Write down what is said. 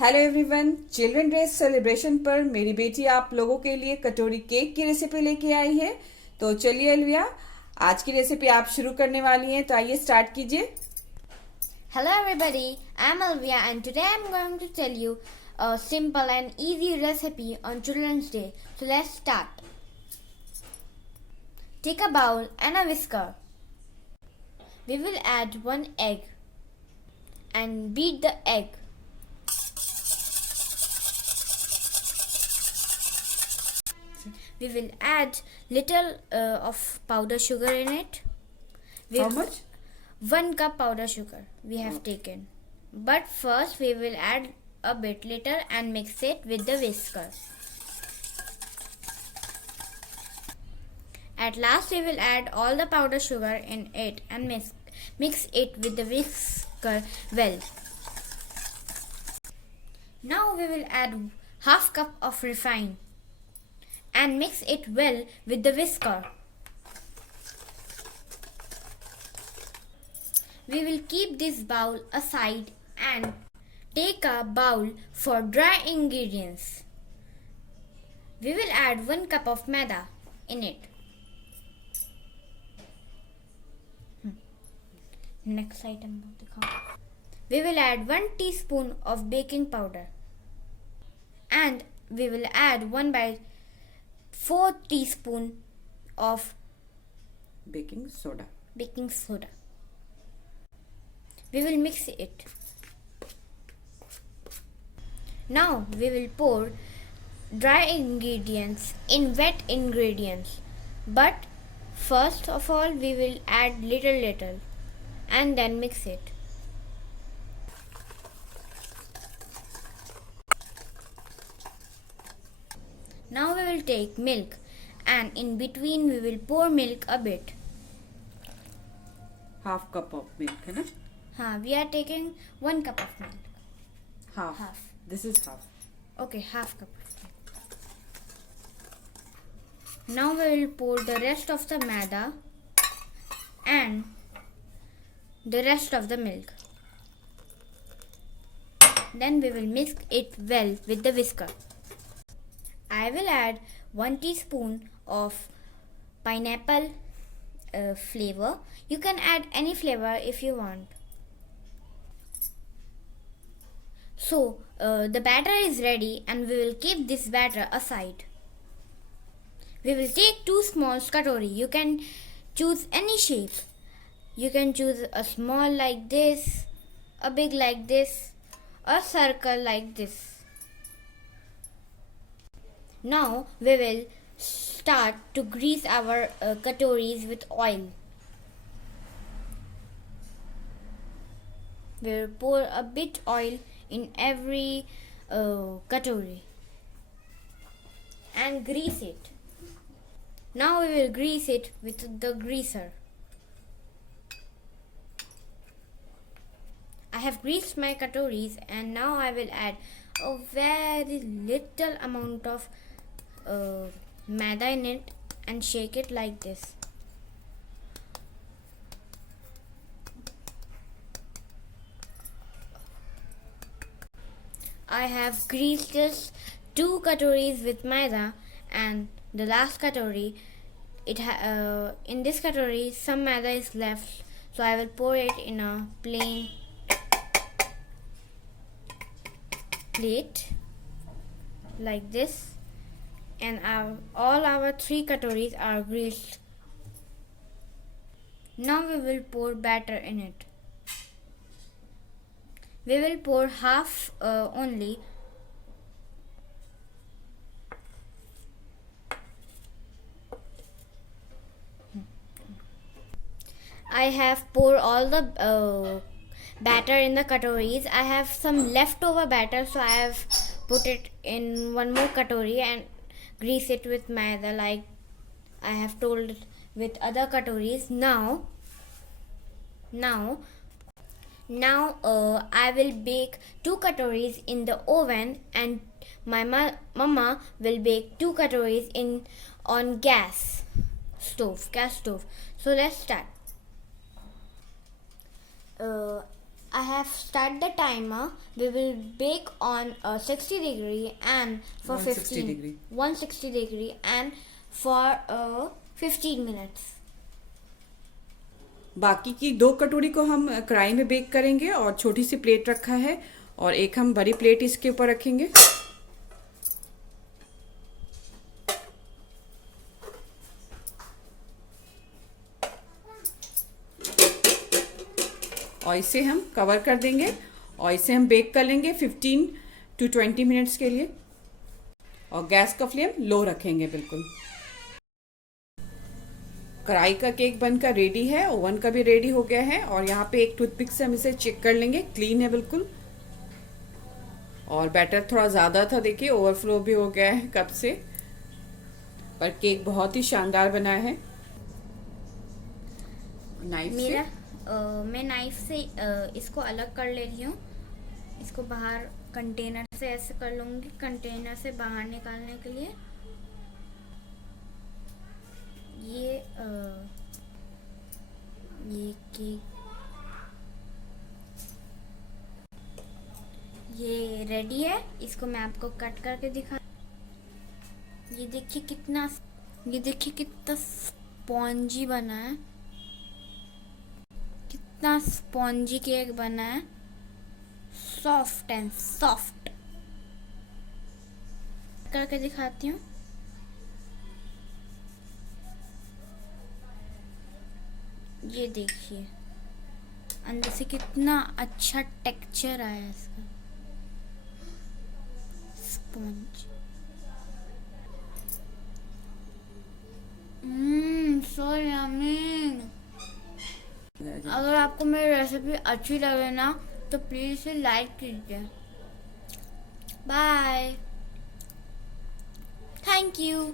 Hello everyone, children day celebration पर मेरी बेटी आप लोगों के लिए कटोरी केक की रेसिपी लेके आई है। तो चलिए अलविया, आज की रेसिपी आप शुरू करने वाली हैं, तो आइए स्टार्ट कीजिए। Hello everybody, I'm Alvia and today I'm going to tell you a simple and easy recipe on Children's Day. So let's start. Take a bowl and a whisker. We will add one egg and beat the egg. We will add little of powder sugar in it. How much? 1 cup powder sugar we have taken. But first we will add a bit later and mix it with the whisker. At last we will add all the powder sugar in it and mix it with the whisker well. Now we will add half cup of refined and mix it well with the whisker. We will keep this bowl aside and take a bowl for dry ingredients. We will add 1 cup of maida in it. Next item. We will add 1 teaspoon of baking powder and we will add 1 by 4 teaspoon of baking soda. We will mix it. Now we will pour dry ingredients in wet ingredients. But first of all we will add little and then mix it. Now we will take milk and in between we will pour milk a bit. Half cup of milk, है ना? We are taking 1 cup of milk. Half. This is half. Okay, half cup of milk. Now we will pour the rest of the maida and the rest of the milk. Then we will mix it well with the whisker. I will add 1 teaspoon of pineapple flavor. You can add any flavor if you want. So the batter is ready and we will keep this batter aside. We will take 2 small katori. You can choose any shape. You can choose a small like this, a big like this, a circle like this. Now we will start to grease our katoris with oil. We will pour a bit oil in every katori and grease it. Now we will grease it with the greaser. I have greased my katoris and now I will add a very little amount of maida in it and shake it like this. I have greased this 2 katoris with maida and the last katori, in this katori some maida is left, so I will pour it in a plain plate like this, and all our 3 katoris are greased. Now we will pour batter in it. We will pour half only. I have poured all the batter in the katoris. I have some leftover batter, so I have put it in one more katori and grease it with maida like I have told with other katoris. Now I will bake 2 katoris in the oven and my mama will bake 2 katoris on gas stove. So let's start. I have started the timer. We will bake on 60 degree and for 160 15 degree. 160 degree and for 15 minutes. बाकी की 2 कटोरी को हम कढ़ाई में bake करेंगे और छोटी सी प्लेट रखा है और एक हम बड़ी प्लेट इसके ऊपर रखेंगे। और इसे हम कवर कर देंगे और इसे हम बेक कर लेंगे 15 to 20 मिनट्स के लिए और गैस का फ्लेम लो रखेंगे बिल्कुल। कढ़ाई का केक बनकर रेडी है, ओवन का भी रेडी हो गया है और यहाँ पे एक टूथपिक से हम इसे चेक कर लेंगे, क्लीन है बिल्कुल। और बैटर थोड़ा ज़्यादा था, देखिए ओवरफ्लो भी हो गया है कप से, पर केक बहुत ही शानदार बना है। नाइफ से मैं नाइफ से इसको अलग कर ले रही हूँ। इसको बाहर कंटेनर से ऐसे कर लूँगी, कंटेनर से बाहर निकालने के लिए। ये केक ये रेडी है। इसको मैं आपको कट करके दिखा। ये देखिए कितना स्पॉन्जी बना है, कितना स्पॉन्जी केक बना है, सॉफ्ट एंड सॉफ्ट। करके दिखाती हूँ। ये देखिए अंदर से कितना अच्छा टेक्सचर आया इसका, स्पॉन्ज। So yummy. अगर आपको मेरी रेसिपी अच्छी लगे ना तो प्लीज इसे लाइक कीजिए। Bye, thank you.